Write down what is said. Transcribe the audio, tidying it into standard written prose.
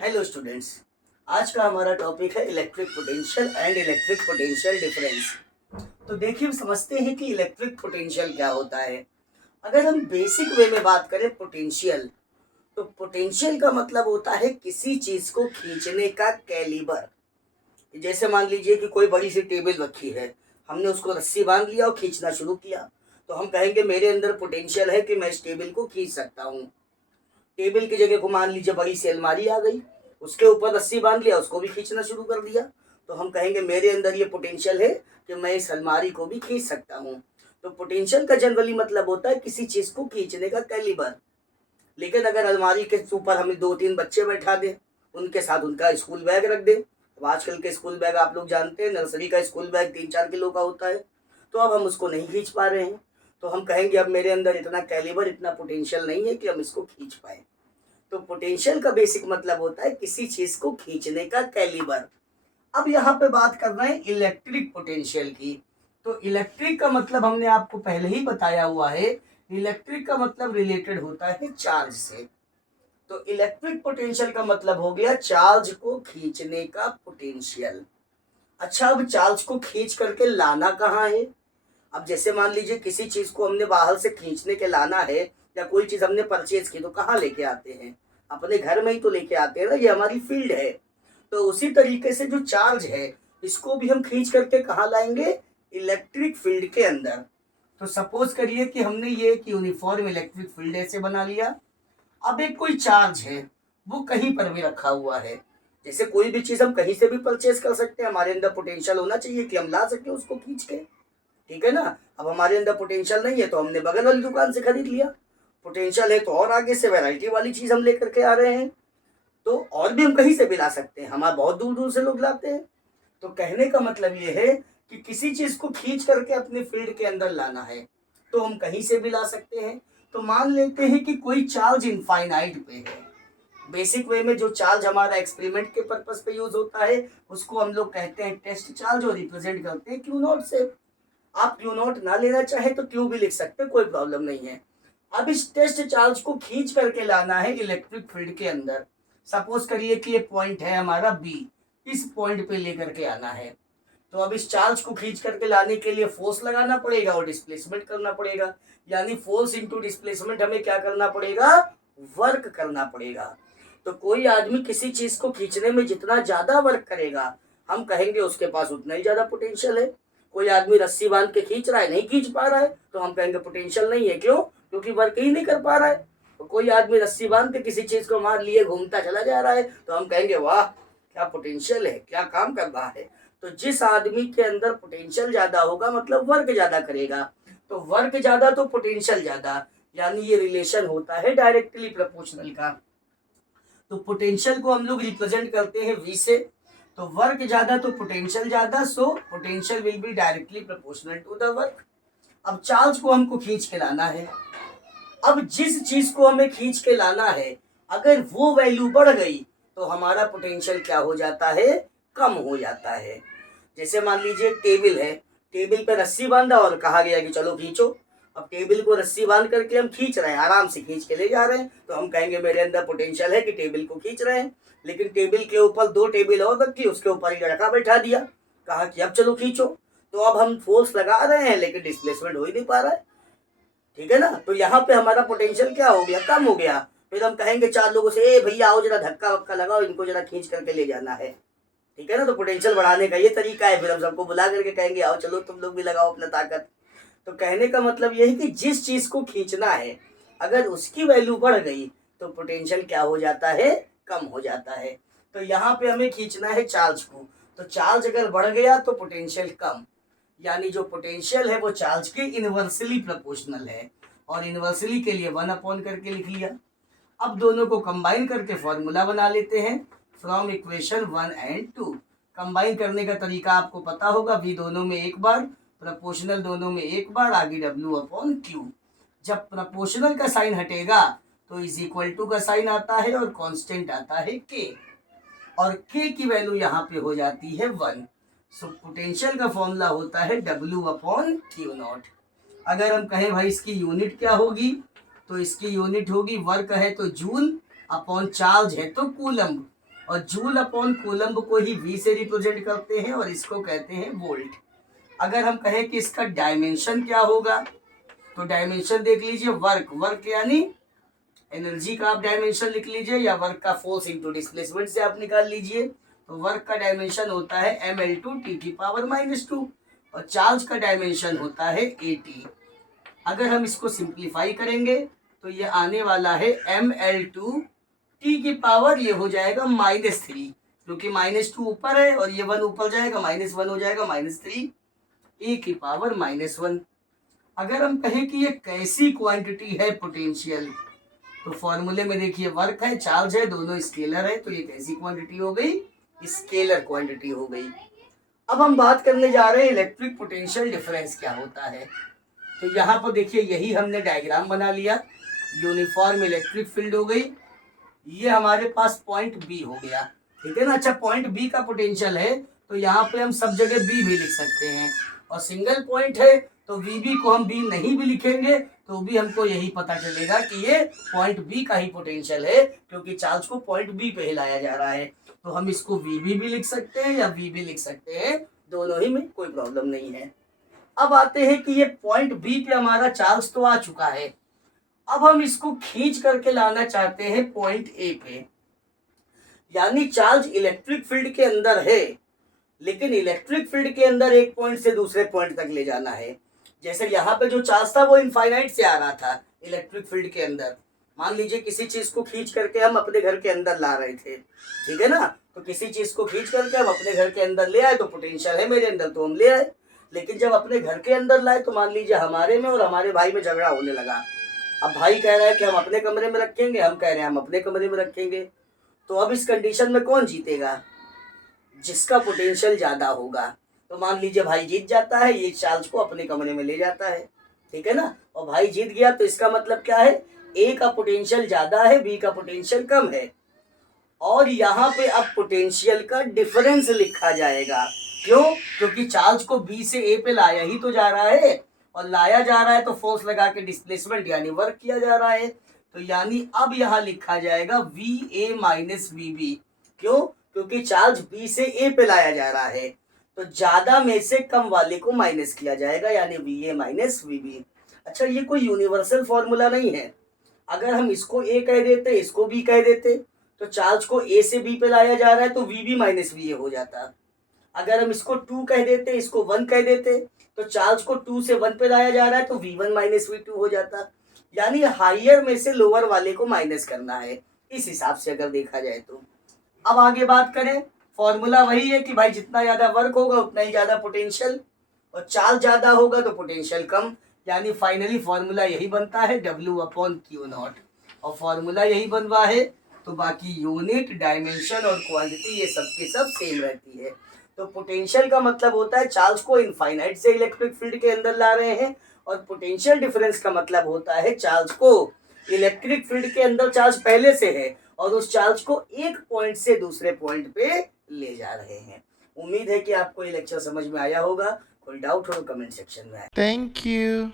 Hello students, आज का हमारा टॉपिक है electric potential and electric potential difference. तो देखिए, समझते हैं कि इलेक्ट्रिक पोटेंशियल क्या होता है। अगर हम बेसिक वे में बात करें पोटेंशियल, तो पोटेंशियल का मतलब होता है किसी चीज को खींचने का कैलिबर। जैसे मान लीजिए कि कोई बड़ी सी टेबल रखी है, हमने उसको रस्सी बांध लिया और खींचना शुरू किया, तो हम कहेंगे मेरे अंदर पोटेंशियल है कि मैं इस टेबल को खींच सकता हूँ। टेबल की जगह को मान लीजिए बड़ी सी अलमारी आ गई, उसके ऊपर रस्सी बांध लिया, उसको भी खींचना शुरू कर दिया, तो हम कहेंगे मेरे अंदर ये पोटेंशियल है कि मैं इस अलमारी को भी खींच सकता हूँ। तो पोटेंशियल का जनरली मतलब होता है किसी चीज को खींचने का कैलिबर। लेकिन अगर अलमारी के ऊपर हमें 2-3 बच्चे बैठा दें, उनके साथ उनका स्कूल बैग रख दें, अब आजकल के स्कूल बैग आप लोग जानते हैं, नर्सरी का स्कूल बैग 3-4 किलो का होता है, तो अब हम उसको नहीं खींच पा रहे हैं, तो हम कहेंगे अब मेरे अंदर इतना कैलिबर, इतना पोटेंशियल नहीं है कि हम इसको खींच पाए। तो पोटेंशियल का बेसिक मतलब होता है किसी चीज को खींचने का कैलिबर। अब यहाँ पे बात कर रहे हैं इलेक्ट्रिक पोटेंशियल की। तो इलेक्ट्रिक का मतलब हमने आपको पहले ही बताया हुआ है, इलेक्ट्रिक का मतलब रिलेटेड होता है चार्ज से। तो इलेक्ट्रिक पोटेंशियल का मतलब हो गया चार्ज को खींचने का पोटेंशियल। अच्छा, अब चार्ज को खींच करके लाना कहाँ है? अब जैसे मान लीजिए किसी चीज को हमने बाहर से खींचने के लाना है, या कोई चीज हमने परचेज की, तो कहाँ लेके आते हैं? अपने घर में ही तो लेके आते हैं ना, ये हमारी फील्ड है। तो उसी तरीके से जो चार्ज है, इसको भी हम खींच करके कहाँ लाएंगे? इलेक्ट्रिक फील्ड के अंदर। तो सपोज करिए कि हमने ये एक यूनिफॉर्म इलेक्ट्रिक फील्ड ऐसे बना लिया। अब एक कोई चार्ज है, वो कहीं पर भी रखा हुआ है। जैसे कोई भी चीज हम कहीं से भी परचेज कर सकते हैं, हमारे अंदर पोटेंशियल होना चाहिए कि हम ला सके उसको खींच के, ठीक है ना। अब हमारे अंदर पोटेंशियल नहीं है तो हमने बगल वाली दुकान से खरीद लिया, पोटेंशियल है तो और आगे से वैरायटी वाली चीज हम लेकर के आ रहे हैं, तो और भी हम कहीं से भी ला सकते हैं, हमारे बहुत दूर दूर से लोग लाते हैं। तो कहने का मतलब ये है कि किसी चीज को खींच करके अपने फील्ड के अंदर लाना है तो हम कहीं से भी ला सकते हैं। तो मान लेते हैं कि कोई चार्ज इनफाइनाइट पे है। बेसिक वे में जो चार्ज हमारा एक्सपेरिमेंट के पर्पस पे यूज होता है, उसको हम लोग कहते हैं टेस्ट चार्ज, और रिप्रेजेंट करते हैं क्यू नॉट से। आप क्यू नॉट ना लेना चाहे तो क्यू भी लिख सकते, कोई प्रॉब्लम नहीं है। अब इस टेस्ट चार्ज को खींच करके लाना है इलेक्ट्रिक फील्ड के अंदर। सपोज करिए कि ये पॉइंट है हमारा बी, इस पॉइंट पे लेकर के आना है। तो अब इस चार्ज को खींच करके लाने के लिए फोर्स लगाना पड़ेगा और डिस्प्लेसमेंट करना पड़ेगा, यानी फोर्स इंटू डिस्प्लेसमेंट हमें क्या करना पड़ेगा? वर्क करना पड़ेगा। तो कोई आदमी किसी चीज को खींचने में जितना ज्यादा वर्क करेगा, हम कहेंगे उसके पास उतना ही ज्यादा पोटेंशियल है। कोई आदमी रस्सी बांध के खींच रहा है, नहीं खींच पा रहा है, तो हम कहेंगे पोटेंशियल नहीं है। क्यों? क्योंकि वर्क ही नहीं कर पा रहा है। तो कोई आदमी रस्सी बांध के किसी चीज को मार लिए घूमता चला जा रहा है, तो हम कहेंगे वाह क्या पोटेंशियल है, क्या काम कर रहा है। तो जिस आदमी के अंदर पोटेंशियल ज्यादा होगा मतलब वर्क ज्यादा करेगा, तो वर्क ज्यादा तो पोटेंशियल ज्यादा, यानी ये रिलेशन होता है डायरेक्टली प्रोपोर्शनल का। तो पोटेंशियल को हम लोग रिप्रेजेंट करते हैं V से। तो वर्क ज्यादा तो पोटेंशियल ज्यादा, so potential will be directly proportional to the work. अब चार्ज को हमको खींच के लाना है। अब जिस चीज को हमें खींच के लाना है, अगर वो वैल्यू बढ़ गई तो हमारा पोटेंशियल क्या हो जाता है? कम हो जाता है। जैसे मान लीजिए टेबल है, टेबल पे रस्सी बांधा और कहा गया कि चलो खींचो। अब टेबल को रस्सी बांध करके हम खींच रहे हैं, आराम से खींच के ले जा रहे हैं, तो हम कहेंगे मेरे अंदर पोटेंशियल है कि टेबल को खींच रहे हैं। लेकिन टेबल के ऊपर 2 टेबल और रखी, उसके ऊपर एक लड़का बैठा दिया, कहा कि अब चलो खींचो, तो अब हम फोर्स लगा रहे हैं लेकिन डिस्प्लेसमेंट हो ही नहीं पा रहा है, ठीक है ना। तो यहाँ पे हमारा पोटेंशियल क्या हो गया? कम हो गया। फिर हम कहेंगे 4 लोगों से, ए भैया आओ जरा धक्का वक्का लगाओ, इनको जरा खींच करके ले जाना है, ठीक है ना। तो पोटेंशियल बढ़ाने का ये तरीका है। फिर हम सबको बुला करके कहेंगे आओ चलो तुम लोग भी लगाओ अपना ताकत। तो कहने का मतलब यह है कि जिस चीज को खींचना है, अगर उसकी वैल्यू बढ़ गई तो पोटेंशियल क्या हो जाता है? कम हो जाता है। तो यहाँ पे हमें खींचना है चार्ज को, तो चार्ज अगर बढ़ गया तो पोटेंशियल कम, यानी जो पोटेंशियल है वो चार्ज के इनवर्सली प्रोपोर्शनल है, और इनवर्सली के लिए 1 अपॉन करके लिख लिया। अब दोनों को कंबाइन करके फॉर्मूला बना लेते हैं फ्रॉम इक्वेशन 1 एंड 2। कंबाइन करने का तरीका आपको पता होगा, V दोनों में एक बार, प्रोपोर्शनल दोनों में एक बार, आगे W अपॉन Q। जब प्रोपोर्शनल का साइन हटेगा तो इज इक्वल टू का साइन आता है और कांस्टेंट आता है K, और K की वैल्यू यहाँ पे हो जाती है 1। सो पोटेंशियल का फॉर्मूला होता है W अपॉन Q नॉट। अगर हम कहें भाई इसकी यूनिट क्या होगी, तो इसकी यूनिट होगी, वर्क है तो जूल अपॉन चार्ज है तो कूलम्ब, और जूल अपॉन कूलम्ब को ही V से रिप्रेजेंट करते हैं और इसको कहते हैं वोल्ट। अगर हम कहें कि इसका डायमेंशन क्या होगा, तो डायमेंशन देख लीजिए, वर्क यानी एनर्जी का आप डायमेंशन लिख लीजिए, या वर्क का फोर्स इंटू डिस्प्लेसमेंट से आप निकाल लीजिए। तो वर्क का डायमेंशन होता है mL2 T⁻², और चार्ज का डायमेंशन होता है AT। अगर हम इसको सिंप्लीफाई करेंगे तो ये आने वाला है mL2 T⁻, ये हो जाएगा -3, क्योंकि -2 ऊपर है और ये 1 ऊपर जाएगा, -1 हो जाएगा, -3 e⁻⁻1। अगर हम कहें कि ये कैसी क्वांटिटी है पोटेंशियल, तो फॉर्मूले में देखिए वर्क है, चार्ज है, दोनों स्केलर है, तो ये कैसी क्वांटिटी हो गई, स्केलर क्वांटिटी हो गई। अब हम बात करने जा रहे हैं इलेक्ट्रिक पोटेंशियल डिफरेंस क्या होता है। तो यहाँ पर देखिए यही हमने डायग्राम बना लिया, यूनिफॉर्म इलेक्ट्रिक फील्ड हो गई, ये हमारे पास पॉइंट बी हो गया, ठीक है ना। अच्छा, पॉइंट बी का पोटेंशियल है तो यहाँ पे हम सब जगह बी भी लिख सकते हैं, और सिंगल पॉइंट है तो वीबी को हम बी नहीं भी लिखेंगे तो भी हमको यही पता चलेगा कि ये पॉइंट बी का ही पोटेंशियल है, क्योंकि चार्ज को पॉइंट बी पे हिलाया जा रहा है। तो हम इसको वीबी भी लिख सकते हैं या वी भी लिख सकते हैं, दोनों ही में कोई प्रॉब्लम नहीं है। अब आते हैं कि ये पॉइंट बी पे हमारा चार्ज तो आ चुका है, अब हम इसको खींच करके लाना चाहते हैं पॉइंट ए पे, यानी चार्ज इलेक्ट्रिक फील्ड के अंदर है, लेकिन इलेक्ट्रिक फील्ड के अंदर एक पॉइंट से दूसरे पॉइंट तक ले जाना है। जैसे यहाँ पे जो चार्ज था वो इनफाइनाइट से आ रहा था इलेक्ट्रिक फील्ड के अंदर। मान लीजिए किसी चीज को खींच करके हम अपने घर के अंदर ला रहे थे, ठीक है ना, तो किसी चीज को खींच करके हम अपने घर के अंदर ले आए तो पोटेंशियल है मेरे अंदर, तो हम ले आए। लेकिन जब अपने घर के अंदर लाए तो मान लीजिए हमारे में और हमारे भाई में झगड़ा होने लगा। अब भाई कह रहा है कि हम अपने कमरे में रखेंगे, हम कह रहे हैं हम अपने कमरे में रखेंगे। तो अब इस कंडीशन में कौन जीतेगा, जिसका पोटेंशियल ज्यादा होगा। तो मान लीजिए भाई जीत जाता है, ये चार्ज को अपने कमरे में ले जाता है, ठीक है ना, और भाई जीत गया, तो इसका मतलब क्या है, ए का पोटेंशियल ज्यादा है, बी का पोटेंशियल कम है। और यहाँ पे अब पोटेंशियल का डिफरेंस लिखा जाएगा, क्यों, क्योंकि चार्ज को बी से ए पे लाया ही तो जा रहा है, और लाया जा रहा है तो फोर्स लगा के डिस्प्लेसमेंट यानी वर्क किया जा रहा है। तो यानी अब यहाँ लिखा जाएगा V A minus V B, क्यों, क्योंकि चार्ज बी से ए पे लाया जा रहा है, तो ज्यादा में से कम वाले को माइनस किया जाएगा, यानी V A minus V B. अच्छा, ये कोई यूनिवर्सल फॉर्मूला नहीं है, अगर हम इसको ए कह देते, इसको बी कह देते, तो चार्ज को ए से बी पे लाया जा रहा है तो V B minus V A हो जाता। अगर हम इसको 2 कह देते, इसको 1 कह देते, तो चार्ज को 2 से 1 पे लाया जा रहा है तो V1 माइनस V2 हो जाता। यानी हाइयर में से लोअर वाले को माइनस करना है, इस हिसाब से अगर देखा जाए तो। अब आगे बात करें, फॉर्मूला वही है कि भाई जितना ज्यादा वर्क होगा उतना ही ज्यादा पोटेंशियल, और चार्ज ज्यादा होगा तो पोटेंशियल कम, यानी फाइनली फॉर्मूला यही बनता है W/Q0, और फॉर्मूला यही बनवा है, तो बाकी यूनिट, डायमेंशन और क्वांटिटी ये सब के सब सेम रहती है। तो पोटेंशियल का मतलब होता है चार्ज को इनफाइनाइट से इलेक्ट्रिक फील्ड के अंदर ला रहे हैं, और पोटेंशियल डिफरेंस का मतलब होता है चार्ज को इलेक्ट्रिक फील्ड के अंदर चार्ज पहले से है और उस चार्ज को एक पॉइंट से दूसरे पॉइंट पे ले जा रहे हैं। उम्मीद है कि आपको ये लेक्चर समझ में आया होगा। कोई डाउट हो तो कमेंट सेक्शन में। Thank you.